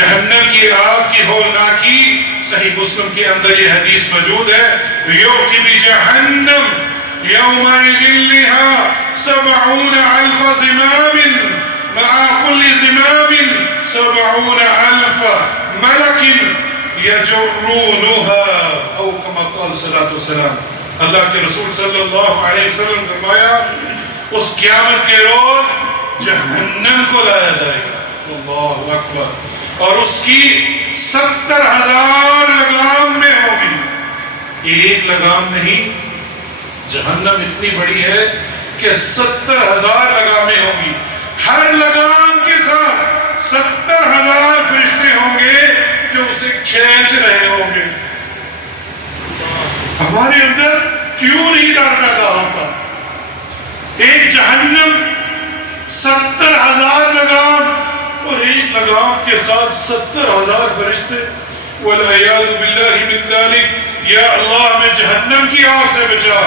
جہنم کی آگ کی ہولناکی، صحیح مسلم کے اندر یہ حدیث موجود ہے، یؤتی بجہنم یومئذ لہا 70,000 زمام مع كل زمام 70,000 ملك يجرونها، او كما قال صلی اللہ علیہ وسلم، اللہ کے رسول صلی اللہ علیہ وسلم فرمایا اس قیامت کے روز جہنم کو لایا جائے گا، اللہ اکبر، اور اس کی 70,000 لگام میں ہوگی، ایک لگام نہیں، جہنم اتنی بڑی ہے کہ 70,000 لگامیں ہوں گی، ہر لگام کے ساتھ 70,000 فرشتے ہوں گے جو اسے کھینچ رہے ہوں گے۔ ہمارے اندر کیوں نہیں ڈر پیدا ہوتا؟ ایک جہنم، 70,000 لگام، اور ایک لگام کے ساتھ 70,000 فرشتے، والعیاذ باللہ من ذلک، یا اللہ ہمیں جہنم کی آگ سے بچا۔